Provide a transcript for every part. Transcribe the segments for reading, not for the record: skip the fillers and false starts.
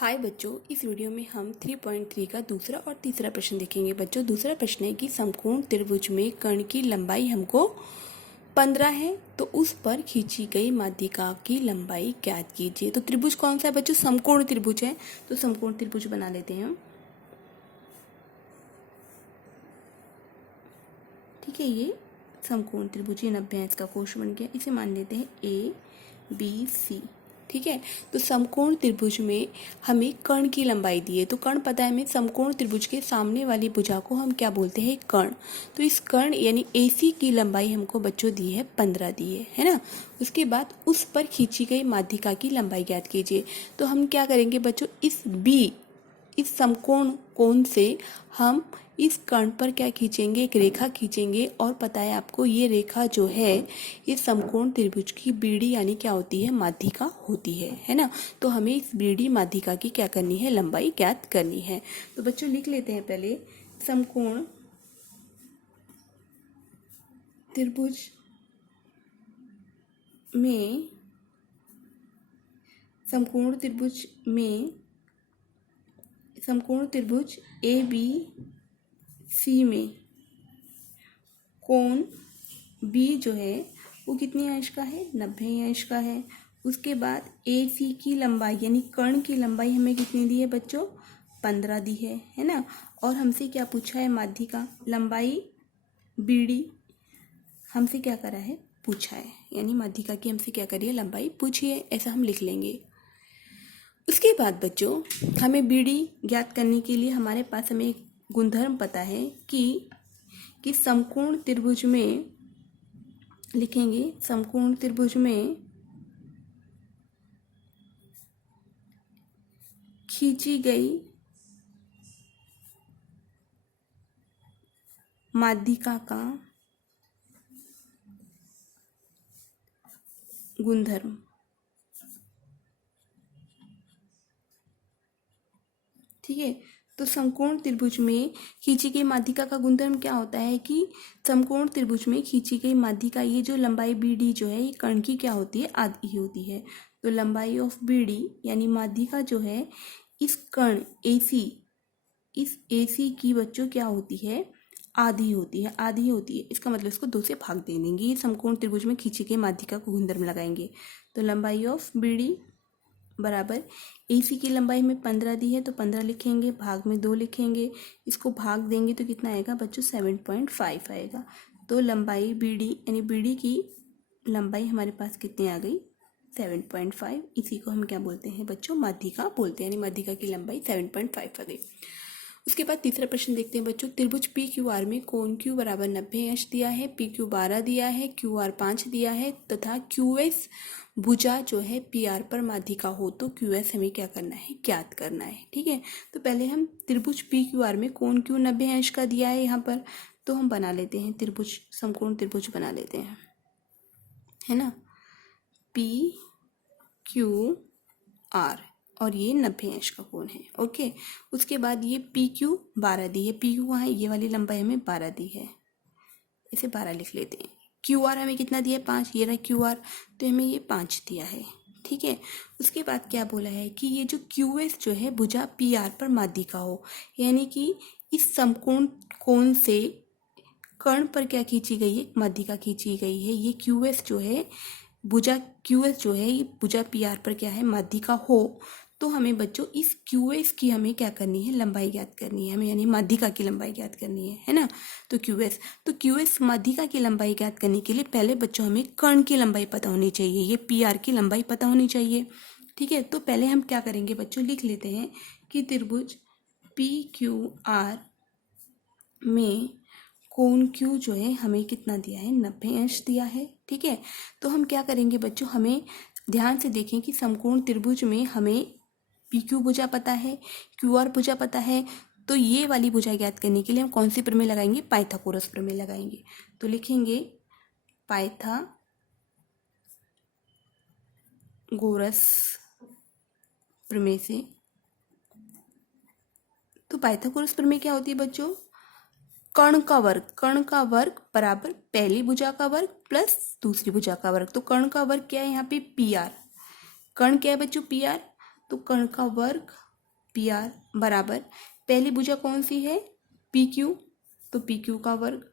हाय बच्चों, इस वीडियो में हम 3.3 का दूसरा और तीसरा प्रश्न देखेंगे। बच्चों, दूसरा प्रश्न है कि समकोण त्रिभुज में कर्ण की लंबाई हमको 15 है, तो उस पर खींची गई माध्यिका की लंबाई ज्ञात कीजिए। तो त्रिभुज कौन सा है बच्चों? समकोण त्रिभुज है। तो समकोण त्रिभुज बना लेते हैं हम। ठीक है, ये समकोण त्रिभुज, ये 90 इसका कोश बन गया। इसे मान लेते हैं ए बी सी। ठीक है, तो समकोण त्रिभुज में हमें कर्ण की लंबाई दी है। तो कर्ण पता है हमें, समकोण त्रिभुज के सामने वाली भुजा को हम क्या बोलते हैं? कर्ण। तो इस कर्ण यानी AC की लंबाई हमको बच्चों दी है 15 दी है ना। उसके बाद उस पर खींची गई माध्यिका की लंबाई ज्ञात कीजिए। तो हम क्या करेंगे बच्चों, इस समकोण कोण से हम इस कर्ण पर क्या खींचेंगे? एक रेखा खींचेंगे। और पता है आपको, ये रेखा जो है ये समकोण त्रिभुज की बीडी यानी क्या होती है? माध्यिका होती है ना। तो हमें इस बीडी माध्यिका की क्या करनी है? लंबाई ज्ञात करनी है। तो बच्चों लिख लेते हैं पहले, समकोण त्रिभुज में समकोण त्रिभुज ABC में कोण B जो है वो कितने अंश का है? 90 अंश का है। उसके बाद AC की लंबाई यानी कर्ण की लंबाई हमें कितनी दी है बच्चों? 15 दी है ना। और हमसे क्या पूछा है? माध्यिका लंबाई BD हमसे क्या करा है? पूछा है, यानी माध्यिका की हमसे क्या करिए? लंबाई पूछिए, ऐसा हम लिख लेंगे। उसके बाद बच्चों हमें BD ज्ञात करने के लिए हमारे पास हमें एक गुणधर्म पता है कि समकोण त्रिभुज में लिखेंगे, समकोण त्रिभुज में खींची गई माध्यिका का गुणधर्म। ठीक है, तो समकोण त्रिभुज में खींची गई माध्यिका का गुणधर्म क्या होता है कि समकोण त्रिभुज में खींची गई माध्यिका, ये जो लंबाई BD जो है ये कर्ण की क्या होती है? आधी होती है। तो लंबाई ऑफ BD यानी माध्यिका जो है इस कर्ण इस AC की बच्चों क्या होती है? आधी होती है। इसका मतलब इसको 2 से भाग दे देंगे। ये समकोण त्रिभुज में खींची गई माध्यिका को गुणधर्म लगाएंगे। तो लंबाई ऑफ BD बराबर AC की लंबाई में 15 दी है, तो 15 लिखेंगे, भाग में 2 लिखेंगे। इसको भाग देंगे तो कितना आएगा बच्चों? 7.5 आएगा। तो लंबाई BD यानी BD की लंबाई हमारे पास कितनी आ गई? 7.5। इसी को हम क्या बोलते हैं बच्चों? माध्यिका बोलते हैं, यानी माध्यिका की लंबाई 7.5 आ गई। उसके बाद तीसरा प्रश्न देखते हैं बच्चों। त्रिभुज PQR में कोण Q बराबर 90 अंश दिया है, PQ 12 दिया है, QR 5 दिया है तथा QS भुजा जो है PR पर माध्यिका हो, तो QS हमें क्या करना है? ज्ञात करना है। ठीक है, तो पहले हम त्रिभुज PQR में कोण Q 90 अंश का दिया है यहाँ पर, तो हम बना लेते हैं त्रिभुज, समकोण त्रिभुज बना लेते हैं, है ना। PQR और ये 90 अंश का कोण है। ओके, उसके बाद ये PQ 12 दी है। PQ कहाँ है? ये वाली लंबाई हमें 12 दी है, इसे 12 लिख लेते हैं। QR हमें कितना दिया है? 5। ये रहा QR, तो हमें ये 5 दिया है। ठीक है, उसके बाद क्या बोला है कि ये जो QS जो है भुजा PR पर माध्यिका हो, यानी कि इस समकोण कोण से कर्ण पर क्या खींची गई है? माध्यिका खींची गई है। ये QS जो है भुजा QS जो है ये भुजा PR पर क्या है? माध्यिका हो। तो हमें बच्चों इस QS की हमें क्या करनी है? लंबाई ज्ञात करनी है हमें, यानी माध्यिका की लंबाई ज्ञात करनी है ना। तो QS माध्यिका की लंबाई ज्ञात करने के लिए पहले बच्चों हमें कर्ण की लंबाई पता होनी चाहिए, ये PR की लंबाई पता होनी चाहिए। ठीक है, तो पहले हम क्या करेंगे बच्चों, लिख लेते हैं कि त्रिभुज PQR में कोण Q जो है हमें कितना दिया है? 90 अंश दिया है। ठीक है, तो हम क्या करेंगे बच्चों, हमें ध्यान से देखें कि समकोण त्रिभुज में हमें PQ भुजा पता है, QR भुजा पता है, तो ये वाली भुजा ज्ञात करने के लिए हम कौन सी प्रमेय लगाएंगे? पाइथागोरस प्रमेय लगाएंगे। तो लिखेंगे पाइथागोरस प्रमेय से। तो पाइथागोरस प्रमेय क्या होती है बच्चों? कर्ण का वर्ग बराबर पहली भुजा का वर्ग प्लस दूसरी भुजा का वर्ग। तो कर्ण का वर्ग क्या है यहाँ पे? PR। कर्ण क्या है बच्चों? PR। तो कर्ण का वर्ग पी आर बराबर पहली भुजा कौन सी है पी क्यू, तो पी क्यू का वर्ग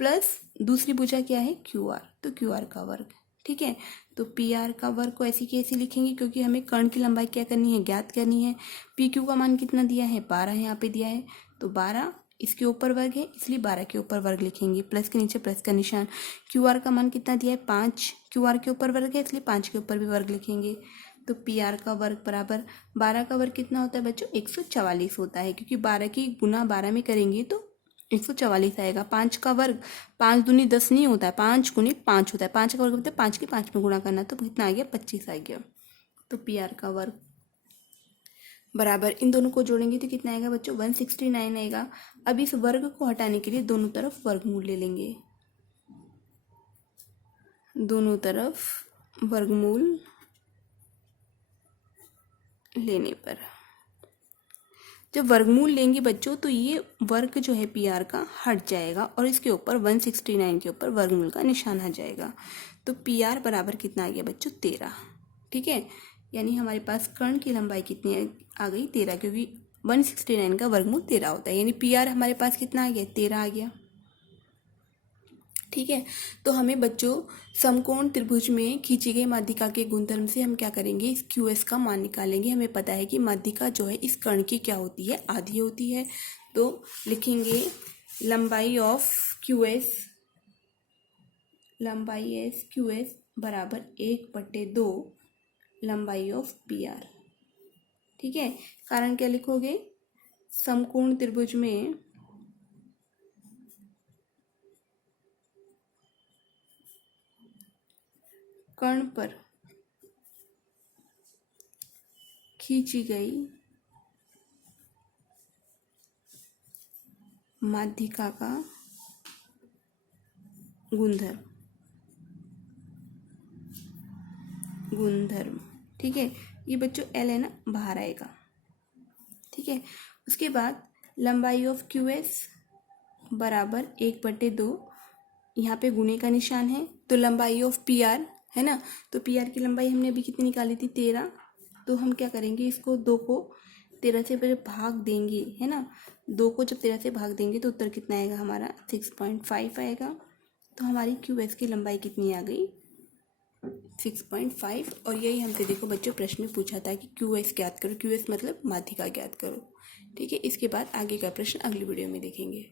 प्लस दूसरी भुजा क्या है क्यू आर, तो क्यू आर का वर्ग। ठीक है, तो पी आर का वर्ग को ऐसी की ऐसी लिखेंगे क्योंकि हमें कर्ण की लंबाई क्या करनी है ज्ञात करनी है। पी क्यू का मान कितना दिया है 12 यहाँ पे दिया है, तो 12 इसके ऊपर वर्ग है इसलिए 12 के ऊपर वर्ग लिखेंगे, प्लस के नीचे प्लस का निशान। क्यू आर का मान कितना दिया है 5, क्यू आर के ऊपर वर्ग है इसलिए 5 के ऊपर भी वर्ग लिखेंगे। तो पी आर का वर्ग बराबर 12 का वर्ग कितना होता है बच्चों 144 होता है, क्योंकि 12 की गुना 12 में करेंगे तो 144 आएगा। 5 का वर्ग 5 दूनी 10 नहीं होता है, 5 गुनी 5 होता है, 5 का वर्ग होता है 5 के 5 में गुणा करना, तो कितना आ गया 25 आ गया। तो पी आर का वर्ग बराबर इन दोनों को जोड़ेंगे तो कितना आएगा बच्चों 169 आएगा। अब इस वर्ग को हटाने के लिए दोनों तरफ वर्गमूल ले लेंगे, दोनों तरफ वर्गमूल लेने पर जब वर्गमूल लेंगे बच्चों तो ये वर्ग जो है पी आर का हट जाएगा और इसके ऊपर 169 के ऊपर वर्गमूल का निशान आ जाएगा। तो पी आर बराबर कितना आ गया बच्चों 13। ठीक है, यानी हमारे पास कर्ण की लंबाई कितनी आ गई 13, क्योंकि 169 का वर्गमूल 13 होता है, यानी पी आर हमारे पास कितना आ गया 13 आ गया। ठीक है, तो हमें बच्चों समकोण त्रिभुज में खींची गई माध्यिका के गुणधर्म से हम क्या करेंगे इस क्यू एस का मान निकालेंगे। हमें पता है कि माध्यिका जो है इस कर्ण की क्या होती है आधी होती है, तो लिखेंगे लंबाई ऑफ क्यू एस, लंबाई एस क्यू एस बराबर 1/2 लंबाई ऑफ पी आर। ठीक है, कारण क्या लिखोगे समकोण त्रिभुज में कर्ण पर खींची गई माध्यिका का गुणधर्म। ठीक है, ये बच्चों एल है ना बाहर आएगा। ठीक है, उसके बाद लंबाई ऑफ क्यू एस बराबर 1/2, यहाँ पे गुणे का निशान है, तो लंबाई ऑफ पी आर है ना, तो पी आर की लंबाई हमने अभी कितनी निकाली थी 13, तो हम क्या करेंगे इसको 2 को 13 से पहले भाग देंगे है ना, 2 को जब 13 से भाग देंगे तो उत्तर कितना आएगा हमारा 6.5 आएगा। तो हमारी क्यू एस की लंबाई कितनी आ गई 6.5। और यही हमसे देखो बच्चों प्रश्न में पूछा था कि क्यू एस ज्ञात करो, क्यू एस मतलब माध्यिका ज्ञात करो। ठीक है, इसके बाद आगे का प्रश्न अगली वीडियो में देखेंगे।